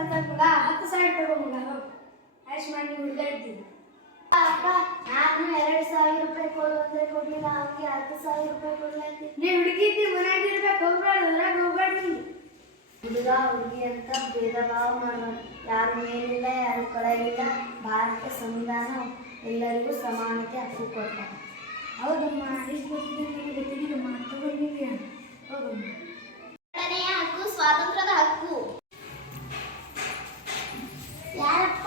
ಮಗ ಹತ್ತು ಸಾವಿರ ತಗೋ ಮಗ ಆಯ್ಸ್ ಮಾಡಿ ಹುಡುಗ ಅಕ್ಕ ನಾನು ಎರಡು ಸಾವಿರ ರೂಪಾಯಿ ಕೊಡು ಅಂದ್ರೆ ಕೊಡ್ಲಿಲ್ಲ, ಅವ್ನಿಗೆ ಹತ್ತು ಸಾವಿರ ರೂಪಾಯಿ ಕೊಡ್ಲಾಗ್ತಿ ನೀ ಹುಡುಗಿ ಇದ್ದಿ ಮನ್ಯಾಗ ಇರ್ಬೇಕು ಹೋಗ್ಬಾರ್ದು ಹೊರಗೆ ಹೋಗ್ಬಾರ್ದು ಹುಡುಗ, ಹುಡುಗಿ ಅಂತ ಭೇದ ಭಾವ ಮಾಡೋದು ಯಾರು ಮೇಲಿಲ್ಲ, ಯಾರು ಕೆಳಗಿಲ್ಲ ಭಾರತ ಸಂವಿಧಾನ ಎಲ್ಲರಿಗೂ ಸಮಾನತೆ ಹಕ್ಕು ಕೊಡ್ತಾರೆ ಹೌದಮ್ಮ ಇಷ್ಟು ಗೊತ್ತಿದೆ ನನಗೆ ಹೋಗಮ್ಮ. ಎರಡನೆಯ ಹಕ್ಕು, ಸ್ವಾತಂತ್ರ್ಯದ ಹಕ್ಕು. ಯಾರಪ್ಪ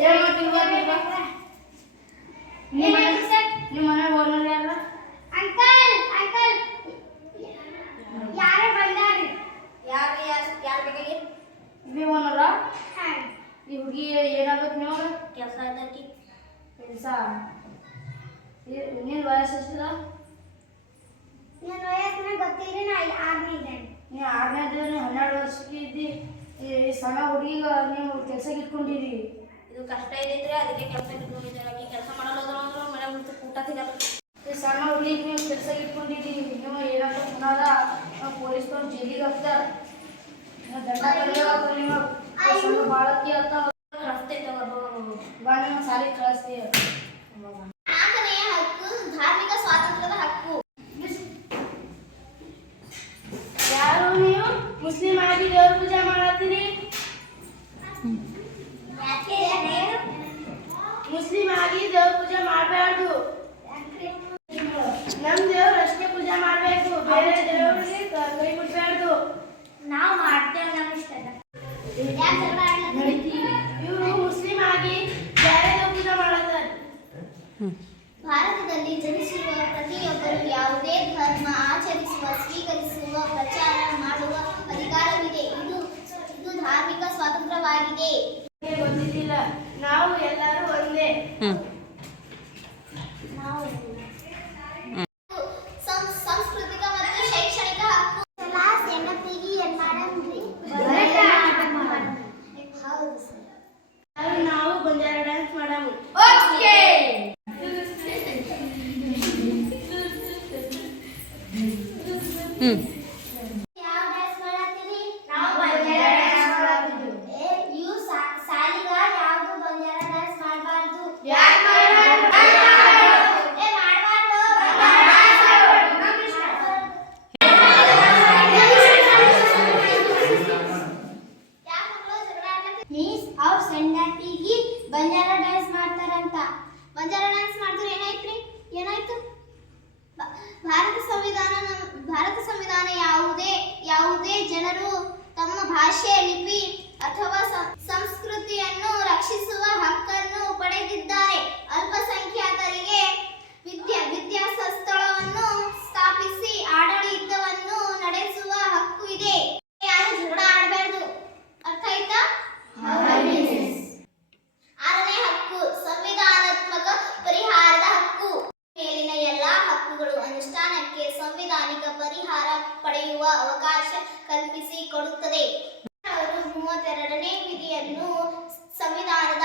ಏನ್ ಮಾಡ್ತಿದ್ಯಾ ಉಲ್ಟೆ ನೀನು? ನಗರ- ನಿಮ್ಮ ಮನೆ ನಿಮ್ಮ ಮನೆ ಓನರ್ ಯಾರು ಅಂಕಲ್ ಅಂಕಲ್ ಯಾರು ಬಂದಾರಿ ಯಾರು ಯಾರು ಯಾರು ಬೇಕಾಗಿ ಇದೇ ಓನರ ಈ ಹುಡುಗಿ ಏನಾಗ್ಬೇಕು ನೀವು ಕೆಲಸ ಆಯ್ತಾಕಿ ಕೆಲಸ ನಿನ್ನ ವಯಸ್ಸು ಎಷ್ಟಿದ ನನ್ನ ವಯಸ್ಸಿನ ಗೊತ್ತಿಲ್ಲ ನಾ ಆರ್ಮಿ ಇದ್ದೇನೆ ನೀ ಆರನೇದು ನೀವು ಹನ್ನೆರಡು ವರ್ಷಕ್ಕೆ ಇದ್ದಿ ಈ ಸಣ್ಣ ಹುಡುಗಿಗ ನೀವು ಕೆಲ್ಸಕ್ಕೆ ಇಟ್ಕೊಂಡಿರಿ ಇದು ಕಷ್ಟ ಇದ್ರೆ ಅದಕ್ಕೆ ಕೆಲಸ ಇಟ್ಕೊಂಡಿದ್ದಾರೆ ಕೆಲಸ ಮಾಡಲ್ಲ ಅಂದ್ರೆ ಮನೆ ಬಿಟ್ಟು ಊಟ ಸಣ್ಣ ಹುಡುಗಿ ನೀವು ಕೆಲಸ ಇಟ್ಕೊಂಡಿರಿ ನೀವು ಏನಪ್ಪ ಪುನಃ ಪೊಲೀಸ್ನವ್ರು ಜೈಲಿಗೆ ಹಾಕ್ತಾರ ನೀವು ದಂಡ ಕಲಿಯೋಕೆ ನೀವು ಸಣ್ಣ ಬಾಳಕಿ ಅಂತ ಕಳಿಸ್ತೈತೆ ಬಾ ನಿಮ್ಮ ಸಾಲಿ ಕಳಿಸ್ತೀವಿ ನಾಲ್ಕನೆಯ ಹಕ್ಕು ಧಾರ್ಮಿಕ ಸ್ವಾತಂತ್ರ್ಯದ ಹಕ್ಕು ಯಾರು ನೀವು ಮುಸ್ಲಿಂ ಆಗಿ ದೇವ್ರ ಪೂಜೆ ಮಾಡತ್ತೀರಿ ಮುಸ್ಲಿಂ ಆಗಿ ದೇವ್ರ ಪೂಜೆ ಮಾಡಬಾರ್ದು. ನಮ್ ದೇವ್ರ ಅಷ್ಟೇ ಪೂಜೆ ಮಾಡಬೇಕು. ಬೇರೆ ದೇವ್ರಿಗೆ ಕೈ ನಾವು ಮಾಡ್ತೇವೆ ನಮ್ಮ ಇಷ್ಟದ? ಇವರು ಮುಸ್ಲಿಂ ಆಗಿ ಬೇರೆ ಪೂಜೆ ಮಾಡತ್ತಾರೆ. ಭಾರತದಲ್ಲಿ ಜನಿಸಿರುವ ಪ್ರತಿಯೊಬ್ಬರು ಯಾವುದೇ ಧರ್ಮ ಆಚರಿಸುವ ಸ್ವೀಕರಿಸುವ ಪ್ರಚಾರ ಮಾಡುವ ಅಧಿಕಾರವಿದೆ. ಇದು ಇದು ಧಾರ್ಮಿಕ ಸ್ವಾತಂತ್ರ್ಯವಾಗಿದೆ ನಿಮಗೆ ಗೊತ್ತಿದ್ದಿಲ್ಲ ನಾವು ಎಲ್ಲರೂ ಒಂದೇ ನಾವು ಸಂ- ಸಾಂಸ್ಕೃತಿಕ ಮತ್ತು ಶೈಕ್ಷಣಿಕ ಹಕ್ಕು ಹೌದು ಸರ್ ಯಾರು ನಾವು ಬಂಜಾರ ಡ್ಯಾನ್ಸ್ ಮಾಡಮು ಯಾವ ಡ್ಯಾನ್ಸ್ ಮಾಡತ್ತೀರಿ ನಾವು ಬಂಜಾರ ಡ್ಯಾನ್ಸ್ ಮಾಡತ್ತಿದ್ವಿ ಏ, ಇವು ಸಾ- ಸಾಲಿಗ ಯಾವ್ದು ಬಂಜಾರ ಡ್ಯಾನ್ಸ್ ಮಾಡಬಾರ್ದು ಯಾಕ್ ಮಾಡ್ಬಾರ್ದು? ಏ ಮಾಡಬಾರ್ದು ಮೀಸ್ ಅವ್ರ ಸಂಡಾಟಿಗಿ ಬಂಜಾರ ಡ್ಯಾನ್ಸ್ ಮಾಡ್ತಾರಂತ. ಬಂಜಾರ ಡ್ಯಾನ್ಸ್ ಮಾಡಿದ್ರೆ ಏನಾಯ್ತ್ರಿ? ಏನಾಯ್ತು? ಭಾರತ ಸಂವಿಧಾನ ಭಾರತ ಸಂವಿಧಾನ ಯಾವುದೇ ಯಾವುದೇ ಜನರು ತಮ್ಮ ಭಾಷೆ ಲಿಪಿ ಅಥವಾ ಅವಕಾಶ ಕಲ್ಪಿಸಿಕೊಡುತ್ತದೆ ಮೂವತ್ತೆರಡನೇ ವಿಧಿಯನ್ನು ಸಂವಿಧಾನ